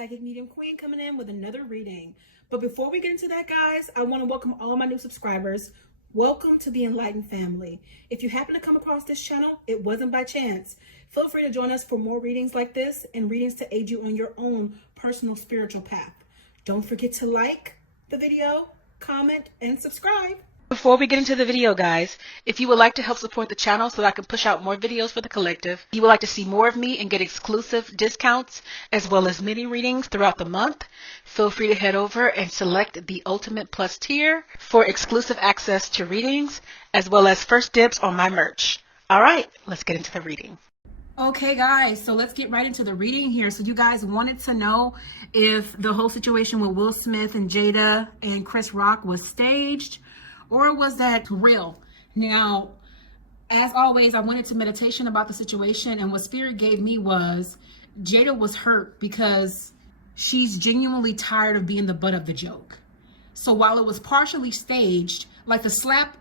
Psychic Medium Queen coming in with another reading. But before we get into that, guys, I want to welcome all my new subscribers. Welcome to the Enlightened family. If you happen to come across this channel, it wasn't by chance. Feel free to join us for more readings like this and readings to aid you on your own personal spiritual path. Don't forget to like the video, comment, and subscribe. Before we get into the video, guys, if you would like to help support the channel so that I can push out more videos for the collective, you would like to see more of me and get exclusive discounts as well as mini readings throughout the month, feel free to head over and select the Ultimate Plus tier for exclusive access to readings as well as first dibs on my merch. All right, let's get into the reading. Okay, guys, so let's get right into the reading here. So you guys wanted to know if the whole situation with Will Smith and Jada and Chris Rock was staged, or was that real? Now, as always, I went into meditation about the situation, and what Spirit gave me was Jada was hurt because she's genuinely tired of being the butt of the joke. So while it was partially staged, like the slap,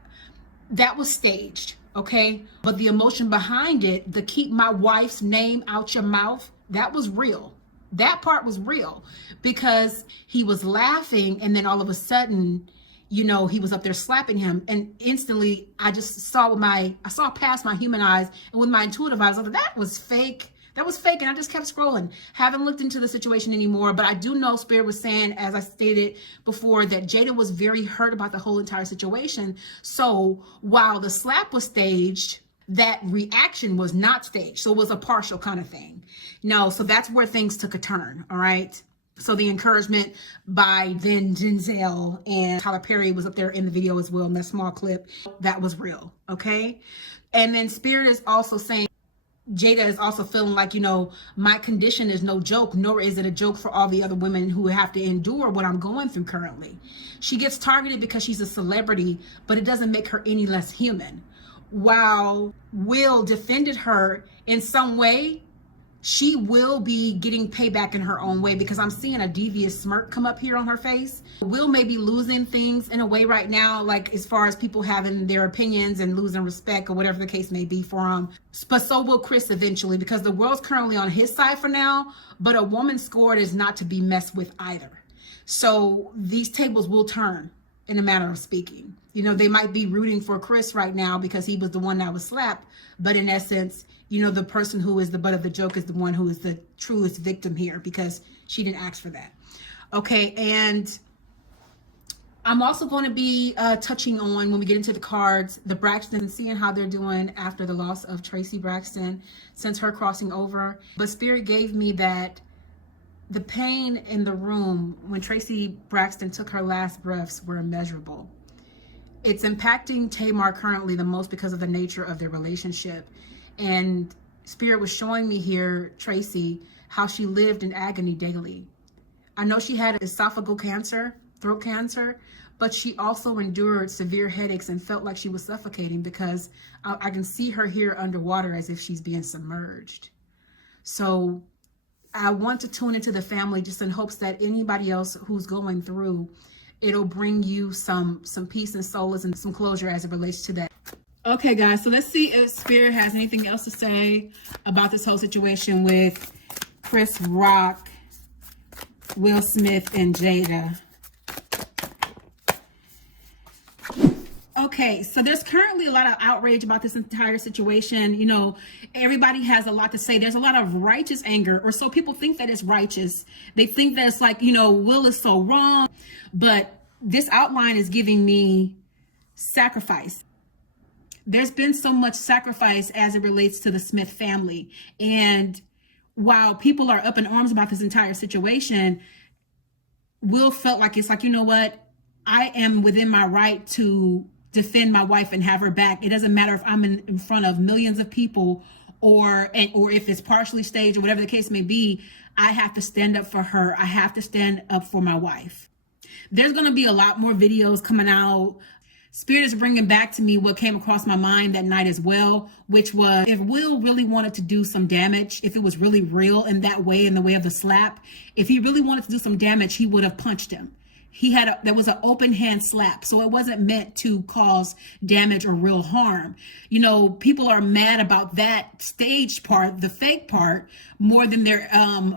that was staged, okay? But the emotion behind it, the keep my wife's name out your mouth, that was real. That part was real because he was laughing, and then all of a sudden, you know, he was up there slapping him, and instantly I just saw I saw past my human eyes, and with my intuitive eyes, I was like, that was fake. That was fake. And I just kept scrolling. Haven't looked into the situation anymore, but I do know Spirit was saying, as I stated before, that Jada was very hurt about the whole entire situation. So while the slap was staged, that reaction was not staged. So it was a partial kind of thing. No, so that's where things took a turn. All right. So the encouragement by then Denzel and Tyler Perry was up there in the video as well, in that small clip. That was real, okay? And then Spirit is also saying, Jada is also feeling like, you know, my condition is no joke, nor is it a joke for all the other women who have to endure what I'm going through currently. She gets targeted because she's a celebrity, but it doesn't make her any less human. While Will defended her in some way, she will be getting payback in her own way, because I'm seeing a devious smirk come up here on her face. Will may be losing things in a way right now, like as far as people having their opinions and losing respect or whatever the case may be for him. But so will Chris eventually, because the world's currently on his side for now, but a woman scored is not to be messed with either. So these tables will turn, in a manner of speaking. You know, they might be rooting for Chris right now because he was the one that was slapped, but in essence, you know, the person who is the butt of the joke is the one who is the truest victim here, because she didn't ask for that. Okay, and I'm also going to be touching on, when we get into the cards, the Braxton, seeing how they're doing after the loss of Tracey Braxton since her crossing over. But Spirit gave me that the pain in the room when Tracey Braxton took her last breaths were immeasurable. It's impacting Tamar currently the most because of the nature of their relationship. And Spirit was showing me here, Tracey, how she lived in agony daily. I know she had esophageal cancer, throat cancer, but she also endured severe headaches and felt like she was suffocating, because I can see her here underwater as if she's being submerged. So I want to tune into the family just in hopes that anybody else who's going through, it'll bring you some peace and solace and some closure as it relates to that. Okay, guys, so let's see if Spirit has anything else to say about this whole situation with Chris Rock, Will Smith, and Jada. Okay, so there's currently a lot of outrage about this entire situation. You know, everybody has a lot to say. There's a lot of righteous anger, or so people think that it's righteous. They think that it's like, you know, Will is so wrong, but this outline is giving me sacrifice. There's been so much sacrifice as it relates to the Smith family. And while people are up in arms about this entire situation, Will felt like, it's like, you know what? I am within my right to defend my wife and have her back. It doesn't matter if I'm in front of millions of people or if it's partially staged or whatever the case may be. I have to stand up for her. I have to stand up for my wife. There's going to be a lot more videos coming out. Spirit is bringing back to me what came across my mind that night as well, which was, if Will really wanted to do some damage, if it was really real in that way, in the way of the slap, if he really wanted to do some damage, he would have punched him. there was an open hand slap. So it wasn't meant to cause damage or real harm. You know, people are mad about that stage part, the fake part, more than they're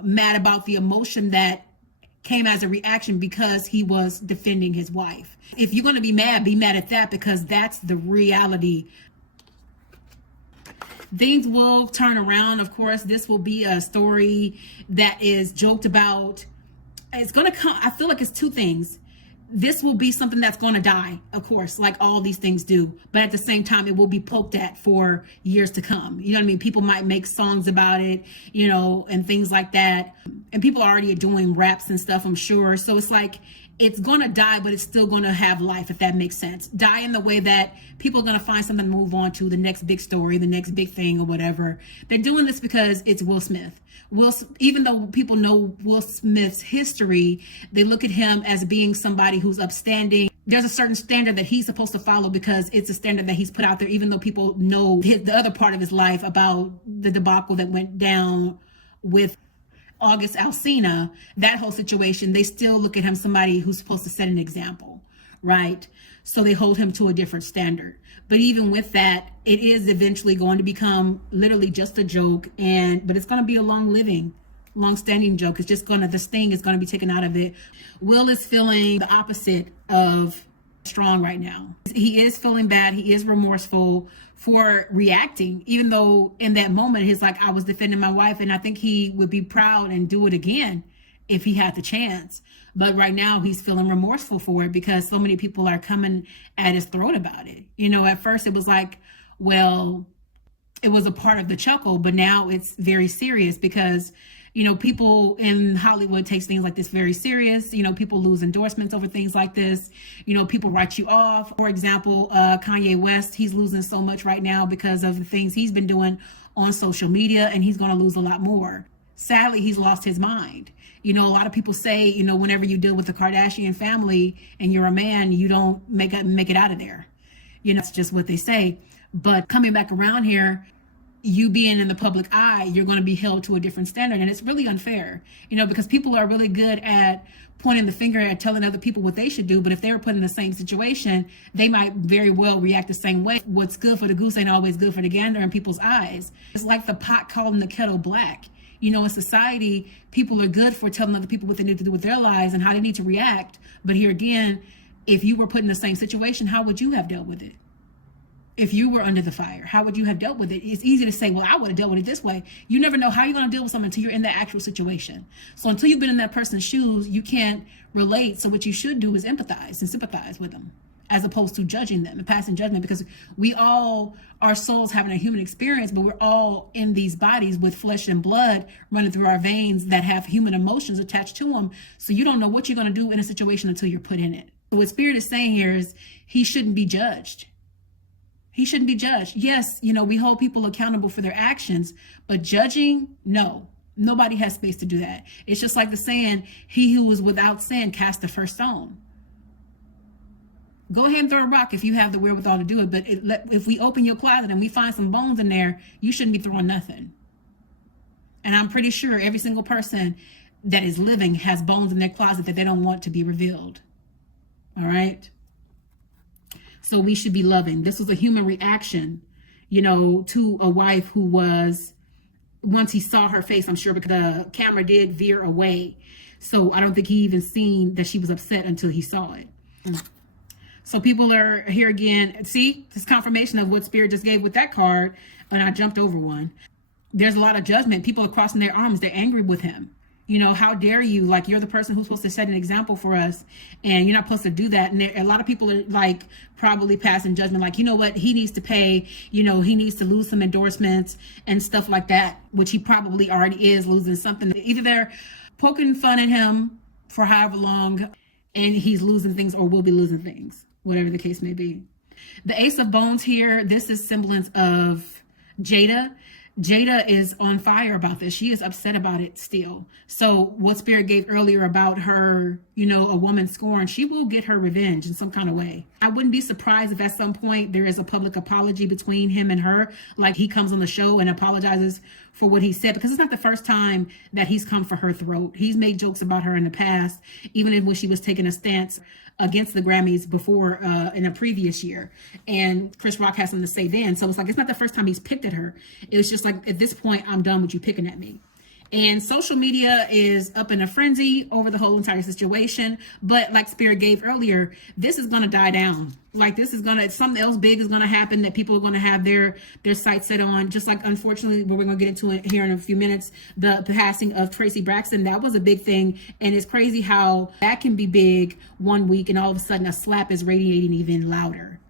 mad about the emotion that came as a reaction because he was defending his wife. If you're going to be mad at that, because that's the reality. Things will turn around. Of course, this will be a story that is joked about. It's going to come. I feel like it's two things. This will be something that's going to die, of course, like all these things do. But at the same time, it will be poked at for years to come. You know what I mean? People might make songs about it, you know, and things like that. And people already are doing raps and stuff, I'm sure. So it's like, it's going to die, but it's still going to have life, if that makes sense. Die in the way that people are going to find something to move on to, the next big story, the next big thing or whatever. They're doing this because it's Will Smith. Even though people know Will Smith's history, they look at him as being somebody who's upstanding. There's a certain standard that he's supposed to follow because it's a standard that he's put out there, even though people know the other part of his life about the debacle that went down with August Alsina, that whole situation. They still look at him somebody who's supposed to set an example, right? So they hold him to a different standard. But even with that, it is eventually going to become literally just a joke, but it's going to be a long-standing joke. It's just the sting is going to be taken out of it. Will is feeling the opposite of strong right now. He is feeling bad. He is remorseful for reacting, even though in that moment, he's like, I was defending my wife, and I think he would be proud and do it again if he had the chance. But right now he's feeling remorseful for it because so many people are coming at his throat about it. You know, at first it was like, well, it was a part of the chuckle, but now it's very serious because, you know, people in Hollywood takes things like this very serious. You know, people lose endorsements over things like this. You know, people write you off. For example, Kanye West, he's losing so much right now because of the things he's been doing on social media, and he's going to lose a lot more. Sadly, he's lost his mind. You know, a lot of people say, you know, whenever you deal with the Kardashian family and you're a man, you don't make it out of there. You know, that's just what they say. But coming back around here, you being in the public eye, you're going to be held to a different standard. And it's really unfair, you know, because people are really good at pointing the finger at telling other people what they should do. But if they were put in the same situation, they might very well react the same way. What's good for the goose ain't always good for the gander in people's eyes. It's like the pot calling the kettle black. You know, in society, people are good for telling other people what they need to do with their lives and how they need to react. But here again, if you were put in the same situation, how would you have dealt with it? If you were under the fire, how would you have dealt with it? It's easy to say, well, I would have dealt with it this way. You never know how you're going to deal with something until you're in that actual situation. So until you've been in that person's shoes, you can't relate. So what you should do is empathize and sympathize with them, as opposed to judging them and passing judgment, because we all, our souls having a human experience, but we're all in these bodies with flesh and blood running through our veins that have human emotions attached to them. So you don't know what you're going to do in a situation until you're put in it. So what Spirit is saying here is he shouldn't be judged. He shouldn't be judged. Yes, you know, we hold people accountable for their actions, but judging, no. Nobody has space to do that. It's just like the saying, he who is without sin cast the first stone. Go ahead and throw a rock if you have the wherewithal to do it. But if we open your closet and we find some bones in there, you shouldn't be throwing nothing. And I'm pretty sure every single person that is living has bones in their closet that they don't want to be revealed. All right. So we should be loving. This was a human reaction, you know, to a wife who was, once he saw her face, I'm sure, because the camera did veer away. So I don't think he even seen that she was upset until he saw it. So people are here again. See, this confirmation of what Spirit just gave with that card. And I jumped over one. There's a lot of judgment. People are crossing their arms. They're angry with him. You know, how dare you? Like, you're the person who's supposed to set an example for us, and you're not supposed to do that. And a lot of people are like probably passing judgment, like, you know what, he needs to pay, you know, he needs to lose some endorsements and stuff like that, which he probably already is losing something. Either they're poking fun at him for however long and he's losing things, or will be losing things, whatever the case may be. The Ace of Bones here, this is semblance of Jada. Jada is on fire about this. She is upset about it still. So what Spirit gave earlier about her, you know, a woman scorned, she will get her revenge in some kind of way. I wouldn't be surprised if at some point there is a public apology between him and her, like he comes on the show and apologizes for what he said, because it's not the first time that he's come for her throat. He's made jokes about her in the past, even when she was taking a stance against the Grammys before in a previous year, and Chris Rock has something to say then. So it's like, it's not the first time he's picked at her. It was just like, at this point, I'm done with you picking at me. And social media is up in a frenzy over the whole entire situation. But like Spirit gave earlier, this is going to die down. Like this is going to, something else big is going to happen that people are going to have their sights set on. Just like, unfortunately, what we're going to get into it here in a few minutes, the passing of Tracey Braxton, that was a big thing. And it's crazy how that can be big one week and all of a sudden a slap is radiating even louder.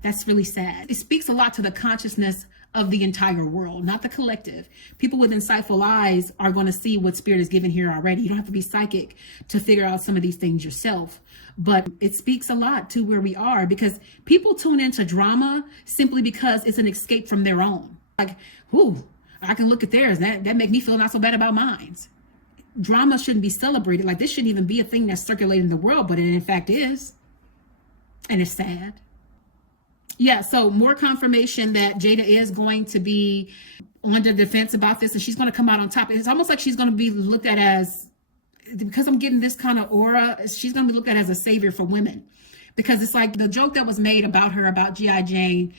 That's really sad. It speaks a lot to the consciousness of the entire world, not the collective. People with insightful eyes are going to see what Spirit is given here already. You don't have to be psychic to figure out some of these things yourself. But it speaks a lot to where we are, because people tune into drama simply because it's an escape from their own. Like, ooh, I can look at theirs. That make me feel not so bad about mine. Drama shouldn't be celebrated. Like, this shouldn't even be a thing that's circulating in the world, but it in fact is. And it's sad. Yeah, so more confirmation that Jada is going to be on the defense about this, and she's going to come out on top. It's almost like she's going to be looked at as, because I'm getting this kind of aura, she's going to be looked at as a savior for women. Because it's like the joke that was made about her, about G.I. Jane.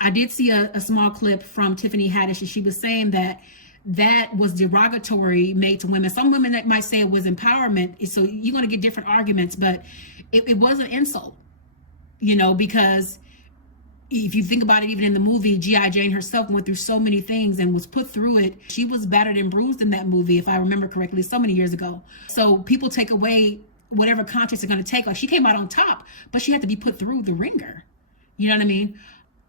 I did see a small clip from Tiffany Haddish, and she was saying that that was derogatory made to women. Some women that might say it was empowerment. So you're going to get different arguments, but it was an insult, you know, because if you think about it, even in the movie, G.I. Jane herself went through so many things and was put through it. She was battered and bruised in that movie, if I remember correctly, so many years ago. So people take away whatever context they're going to take. Like, she came out on top, but she had to be put through the ringer. You know what I mean?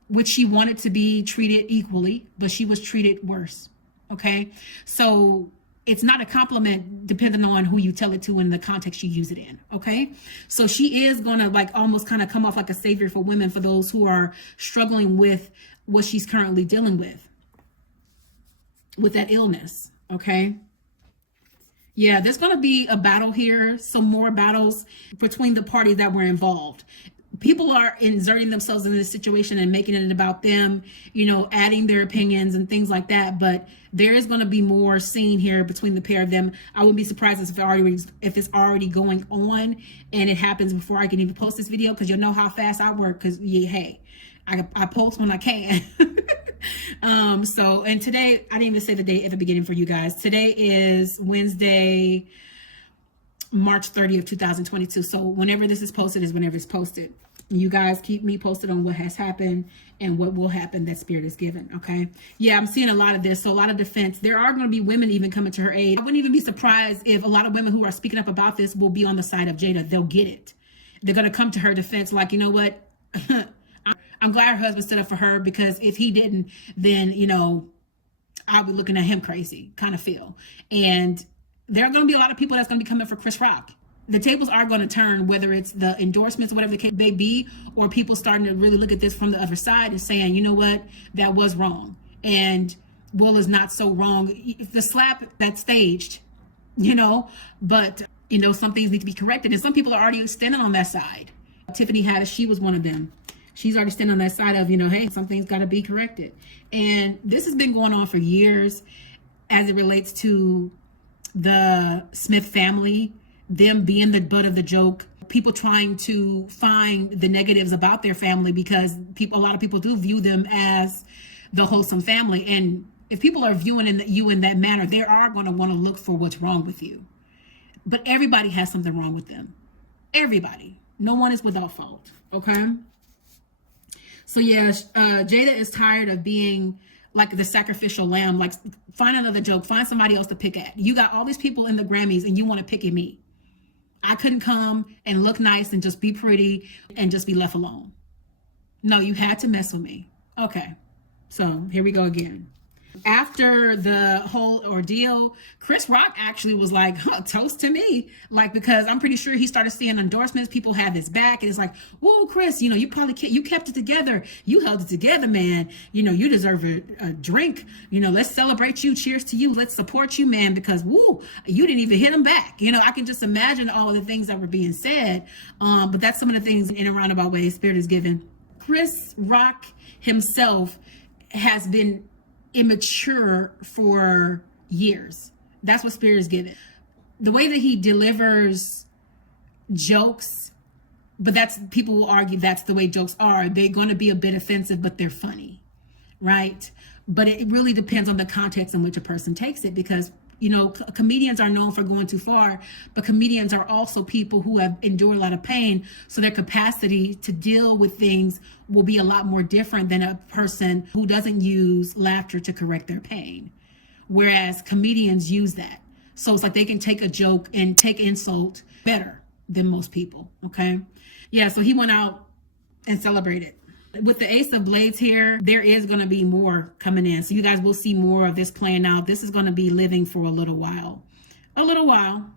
Which she wanted to be treated equally, but she was treated worse. Okay? So it's not a compliment depending on who you tell it to and the context you use it in. Okay. So she is going to like almost kind of come off like a savior for women, for those who are struggling with what she's currently dealing with that illness. Okay. Yeah, there's going to be a battle here, some more battles between the parties that were involved. People are inserting themselves in this situation and making it about them, you know, adding their opinions and things like that. But there is going to be more seen here between the pair of them. I wouldn't be surprised if it's already going on and it happens before I can even post this video, because you'll know how fast I work. Because yeah, hey, I post when I can. And today, I didn't even say the date at the beginning for you guys. Today is Wednesday, March 30th, 2022. So whenever this is posted is whenever it's posted. You guys keep me posted on what has happened and what will happen that Spirit is given. Okay. Yeah, I'm seeing a lot of this. So a lot of defense. There are going to be women even coming to her aid. I wouldn't even be surprised if a lot of women who are speaking up about this will be on the side of Jada. They'll get it. They're going to come to her defense. Like, you know what? I'm glad her husband stood up for her, because if he didn't, then, you know, I'll be looking at him crazy kind of feel. And there are going to be a lot of people that's going to be coming for Chris Rock. The tables are going to turn, whether it's the endorsements, whatever the case may be, or people starting to really look at this from the other side and saying, you know what, that was wrong. And Will is not so wrong. The slap, that's staged, you know, but, you know, some things need to be corrected. And some people are already standing on that side. Tiffany Haddish, she was one of them. She's already standing on that side of, you know, hey, something's got to be corrected. And this has been going on for years as it relates to the Smith family, them being the butt of the joke, people trying to find the negatives about their family, because a lot of people do view them as the wholesome family. And if people are viewing you in that manner, they are going to want to look for what's wrong with you. But everybody has something wrong with them. Everybody. No one is without fault. Okay. So yeah, Jada is tired of being like the sacrificial lamb. Like, find another joke, find somebody else to pick at. You got all these people in the Grammys and you want to pick at me. I couldn't come and look nice and just be pretty and just be left alone. No, you had to mess with me. Okay. So here we go again. After the whole ordeal, Chris Rock actually was like, toast to me. Like, because I'm pretty sure he started seeing endorsements. People have his back. And it's like, whoa, Chris, you probably you kept it together. You held it together, man. You deserve a drink. Let's celebrate you. Cheers to you. Let's support you, man, because woo, you didn't even hit him back. I can just imagine all of the things that were being said. But that's some of the things in a roundabout way Spirit is given. Chris Rock himself has been immature for years. That's what Spirit is given. The way that he delivers jokes, but that's, people will argue that's the way jokes are. They're going to be a bit offensive, but they're funny, right? But it really depends on the context in which a person takes it, because comedians are known for going too far, but comedians are also people who have endured a lot of pain. So their capacity to deal with things will be a lot more different than a person who doesn't use laughter to correct their pain. Whereas comedians use that. So it's like they can take a joke and take insult better than most people. Okay. Yeah. So he went out and celebrated. With the Ace of Blades here, there is going to be more coming in. So you guys will see more of this playing out. This is going to be living for a little while. A little while.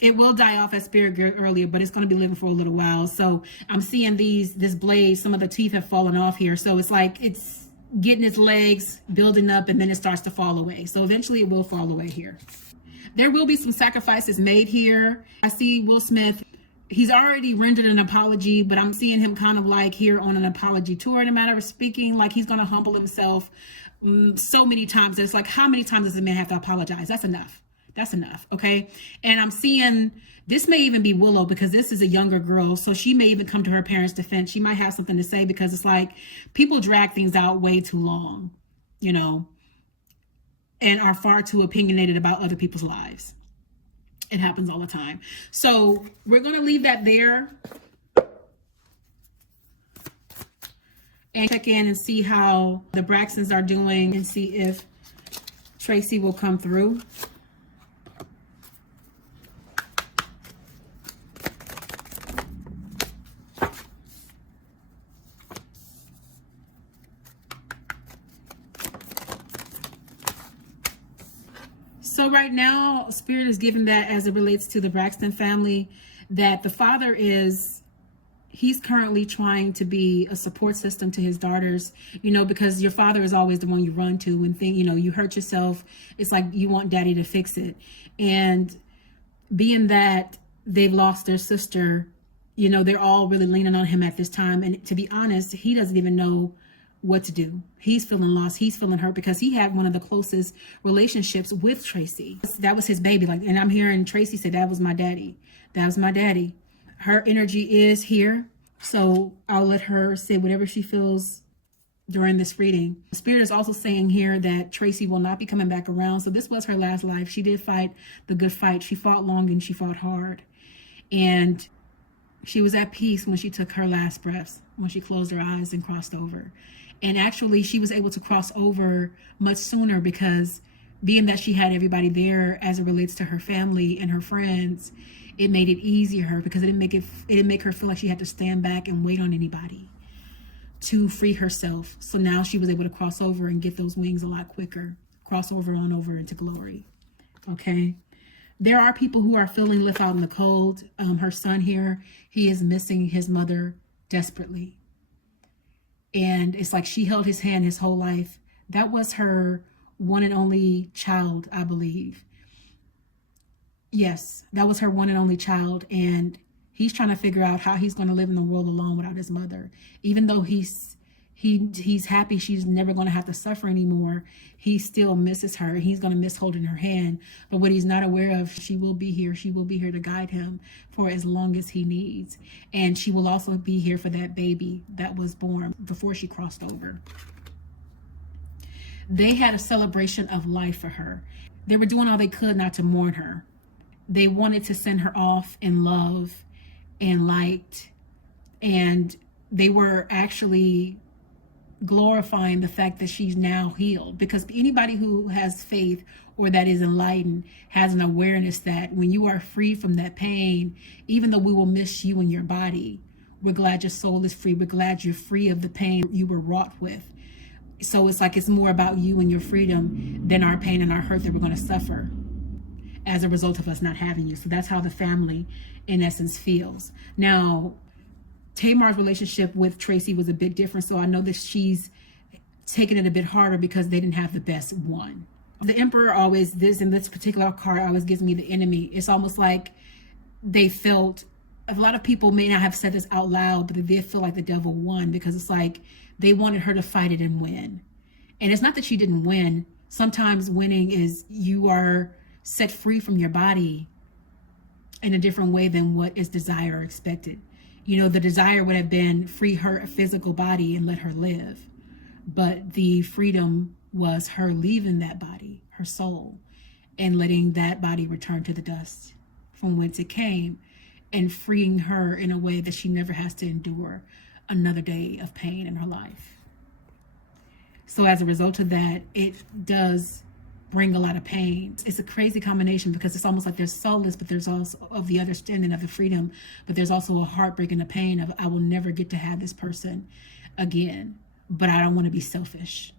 It will die off as Spirit earlier, but it's going to be living for a little while. So I'm seeing this blade, some of the teeth have fallen off here. So it's like it's getting its legs, building up, and then it starts to fall away. So eventually it will fall away here. There will be some sacrifices made here. I see Will Smith. He's already rendered an apology, but I'm seeing him kind of like here on an apology tour, in a matter of speaking, like he's going to humble himself so many times. It's like, how many times does a man have to apologize? That's enough. That's enough. Okay. And I'm seeing this may even be Willow, because this is a younger girl. So she may even come to her parents' defense. She might have something to say, because it's like people drag things out way too long, and are far too opinionated about other people's lives. It happens all the time. So we're going to leave that there and check in and see how the Braxtons are doing and see if Tracey will come through. So right now, Spirit is giving that as it relates to the Braxton family, that the father he's currently trying to be a support system to his daughters, because your father is always the one you run to when you hurt yourself. It's like you want daddy to fix it. And being that they've lost their sister, they're all really leaning on him at this time. And to be honest, he doesn't even know what to do. He's feeling lost. He's feeling hurt, because he had one of the closest relationships with Tracey. That was his baby. And I'm hearing Tracey say, that was my daddy. That was my daddy. Her energy is here. So I'll let her say whatever she feels during this reading. Spirit is also saying here that Tracey will not be coming back around. So this was her last life. She did fight the good fight. She fought long and she fought hard. And she was at peace when she took her last breaths, when she closed her eyes and crossed over. And actually, she was able to cross over much sooner, because being that she had everybody there as it relates to her family and her friends, it made it easier because it didn't make her feel like she had to stand back and wait on anybody to free herself. So now she was able to cross over and get those wings a lot quicker, cross over on over into glory. Okay. There are people who are feeling left out in the cold. Her son here, he is missing his mother desperately. And it's like she held his hand his whole life. That was her one and only child, I believe. Yes, that was her one and only child. And he's trying to figure out how he's going to live in the world alone without his mother. Even though he's happy she's never going to have to suffer anymore, he still misses her. He's going to miss holding her hand. But what he's not aware of, she will be here. She will be here to guide him for as long as he needs. And she will also be here for that baby that was born before she crossed over. They had a celebration of life for her. They were doing all they could not to mourn her. They wanted to send her off in love and light. And they were actually glorifying the fact that she's now healed, because anybody who has faith or that is enlightened has an awareness that when you are free from that pain, even though we will miss you and your body, we're glad your soul is free. We're glad you're free of the pain you were wrought with. So it's like it's more about you and your freedom than our pain and our hurt that we're going to suffer as a result of us not having you. So that's how the family, in essence, feels. Now, Tamar's relationship with Tracey was a bit different. So I know that she's taking it a bit harder because they didn't have the best one. The Emperor always, in this particular card, always gives me the enemy. It's almost like they felt, a lot of people may not have said this out loud, but they feel like the devil won, because it's like they wanted her to fight it and win. And it's not that she didn't win. Sometimes winning is you are set free from your body in a different way than what is desired or expected. You know, the desire would have been free her physical body and let her live. But the freedom was her leaving that body, her soul, and letting that body return to the dust from whence it came, and freeing her in a way that she never has to endure another day of pain in her life. So as a result of that, it does bring a lot of pain. It's a crazy combination, because it's almost like there's solace, but there's also of the understanding of the freedom, but there's also a heartbreak and a pain of, I will never get to have this person again, but I don't want to be selfish.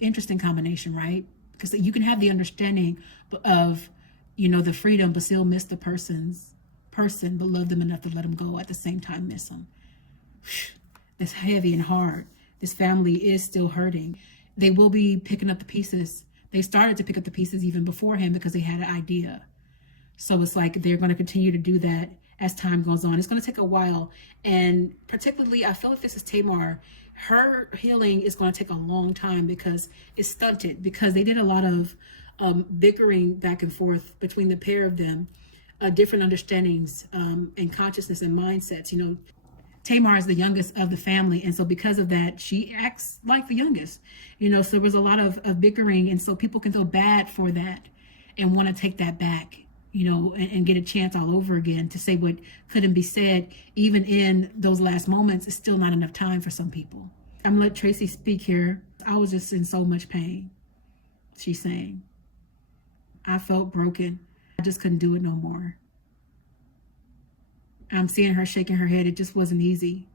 Interesting combination, right? Because you can have the understanding of, you know, the freedom, but still miss the person, but love them enough to let them go at the same time, miss them. It's heavy and hard. This family is still hurting. They will be picking up the pieces. They started to pick up the pieces even beforehand because they had an idea. So it's like they're going to continue to do that as time goes on. It's going to take a while. And particularly, I feel like this is Tamar. Her healing is going to take a long time because it's stunted, because they did a lot of bickering back and forth between the pair of them, different understandings and consciousness and mindsets. You know, Tamar is the youngest of the family, and so because of that, she acts like the youngest. You know, so there was a lot of bickering, and so people can feel bad for that and want to take that back, you know, and get a chance all over again to say what couldn't be said. Even in those last moments, it's still not enough time for some people. I'm gonna let Tracey speak here. I was just in so much pain, she's saying. I felt broken. I just couldn't do it no more. I'm seeing her shaking her head. It just wasn't easy.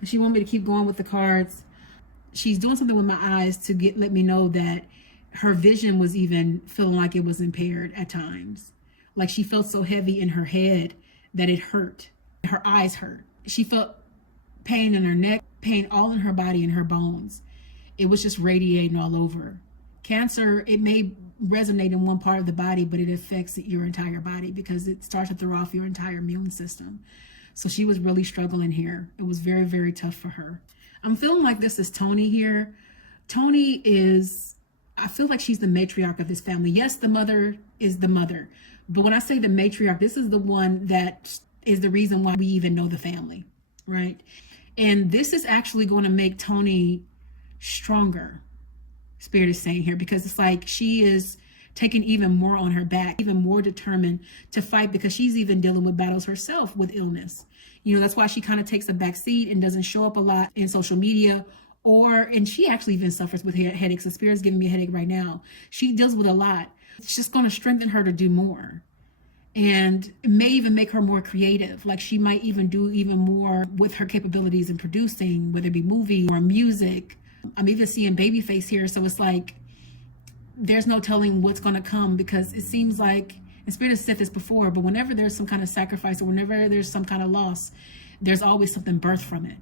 And she wanted me to keep going with the cards. She's doing something with my eyes to let me know that her vision was even feeling like it was impaired at times. Like she felt so heavy in her head that it hurt. Her eyes hurt. She felt pain in her neck, pain all in her body and her bones. It was just radiating all over. Cancer, it may resonate in one part of the body, but it affects your entire body because it starts to throw off your entire immune system. So she was really struggling here. It was very, very tough for her. I'm feeling like this is Tony here. Tony is, I feel like she's the matriarch of this family. Yes, the mother is the mother. But when I say the matriarch, this is the one that is the reason why we even know the family, right? And this is actually going to make Tony stronger, Spirit is saying here, because it's like she is taking even more on her back, even more determined to fight, because she's even dealing with battles herself with illness. You know, that's why she kind of takes a back seat and doesn't show up a lot in social media, and she actually even suffers with headaches. The Spirit's giving me a headache right now. She deals with a lot. It's just going to strengthen her to do more. And it may even make her more creative. Like she might even do even more with her capabilities in producing, whether it be movie or music. I'm even seeing Babyface here. So it's like, there's no telling what's going to come, because it seems like, and Spirit has said this before, but whenever there's some kind of sacrifice or whenever there's some kind of loss, there's always something birthed from it.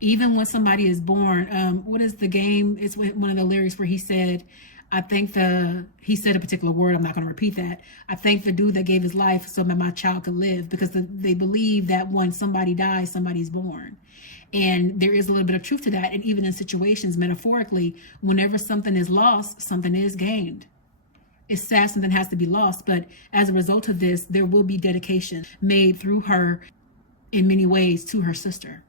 Even when somebody is born, what is the game? It's one of the lyrics where he said, he said a particular word, I'm not going to repeat that. I thank the dude that gave his life so that my child could live, because they believe that when somebody dies, somebody's born. And there is a little bit of truth to that. And even in situations, metaphorically, whenever something is lost, something is gained. It's sad something has to be lost, but as a result of this, there will be dedication made through her in many ways to her sister.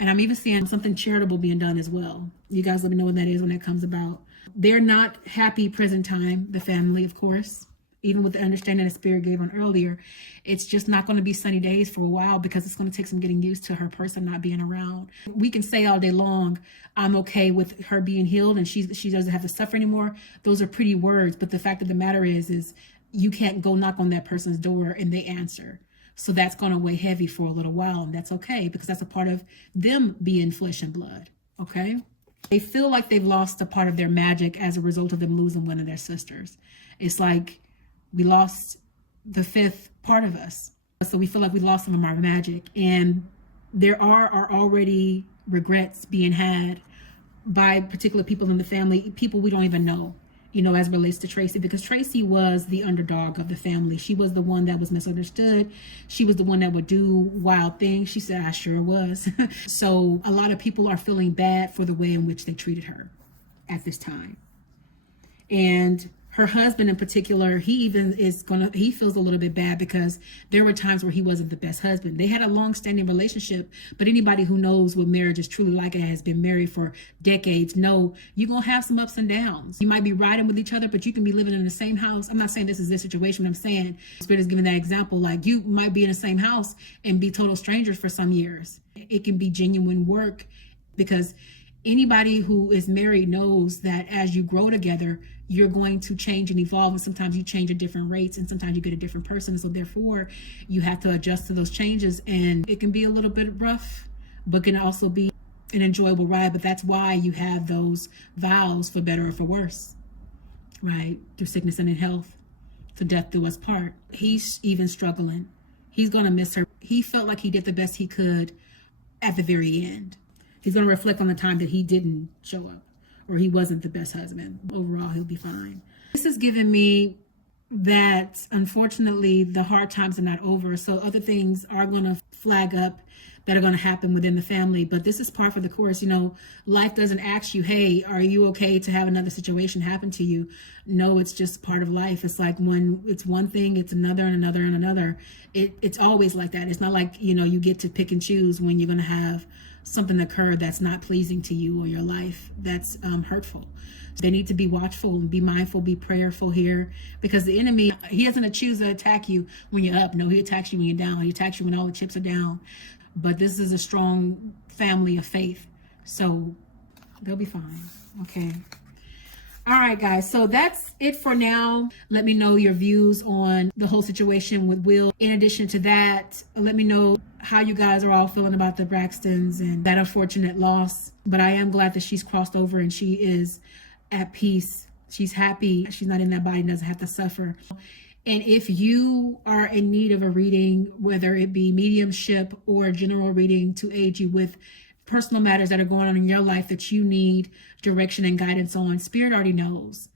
And I'm even seeing something charitable being done as well. You guys let me know what that is when that comes about. They're not happy present time, the family, of course. Even with the understanding that Spirit gave on earlier, it's just not going to be sunny days for a while, because it's going to take some getting used to her person not being around. We can say all day long, I'm okay with her being healed and she doesn't have to suffer anymore. Those are pretty words, but the fact of the matter is you can't go knock on that person's door and they answer. So that's going to weigh heavy for a little while, and that's okay, because that's a part of them being flesh and blood. Okay. They feel like they've lost a part of their magic as a result of them losing one of their sisters. It's like we lost the fifth part of us. So we feel like we lost some of our magic. And there are already regrets being had by particular people in the family, people we don't even know, you know, as it relates to Tracey, because Tracey was the underdog of the family. She was the one that was misunderstood. She was the one that would do wild things. She said, I sure was. So a lot of people are feeling bad for the way in which they treated her at this time. And her husband in particular, he feels a little bit bad because there were times where he wasn't the best husband. They had a long-standing relationship, but anybody who knows what marriage is truly like and has been married for decades know you're going to have some ups and downs. You might be riding with each other, but you can be living in the same house. I'm not saying this is this situation, but I'm saying Spirit is giving that example. Like you might be in the same house and be total strangers for some years. It can be genuine work because anybody who is married knows that as you grow together, you're going to change and evolve. And sometimes you change at different rates and sometimes you get a different person. So therefore you have to adjust to those changes, and it can be a little bit rough, but can also be an enjoyable ride. But that's why you have those vows for better or for worse, right? Through sickness and in health, to death do us part. He's even struggling. He's going to miss her. He felt like he did the best he could at the very end. He's going to reflect on the time that he didn't show up or he wasn't the best husband. Overall, he'll be fine. This has given me that, unfortunately, the hard times are not over. So other things are going to flag up that are going to happen within the family. But this is par for the course. You know, life doesn't ask you, hey, are you okay to have another situation happen to you? No, it's just part of life. It's like when it's one thing, it's another and another and another. It's always like that. It's not like, you know, you get to pick and choose when you're going to have something occur that's not pleasing to you or your life, that's hurtful. They need to be watchful and be mindful, be prayerful here, because the enemy, he doesn't choose to attack you when you're up. No, he attacks you when you're down. He attacks you when all the chips are down. But this is a strong family of faith, so they'll be fine. Okay. All right, guys. So that's it for now. Let me know your views on the whole situation with Will. In addition to that, let me know how you guys are all feeling about the Braxtons and that unfortunate loss. But I am glad that she's crossed over and she is at peace. She's happy. She's not in that body, doesn't have to suffer. And if you are in need of a reading, whether it be mediumship or general reading to aid you with personal matters that are going on in your life that you need direction and guidance on, Spirit already knows.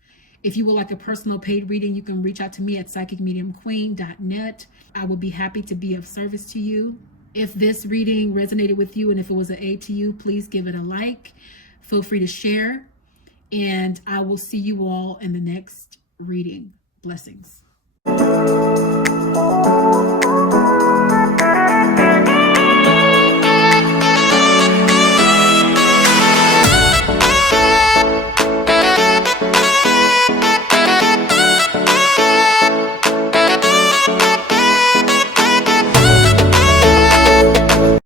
If you would like a personal paid reading, you can reach out to me at psychicmediumqueen.net. I would be happy to be of service to you. If this reading resonated with you and if it was an aid to you, please give it a like. Feel free to share. And I will see you all in the next reading. Blessings.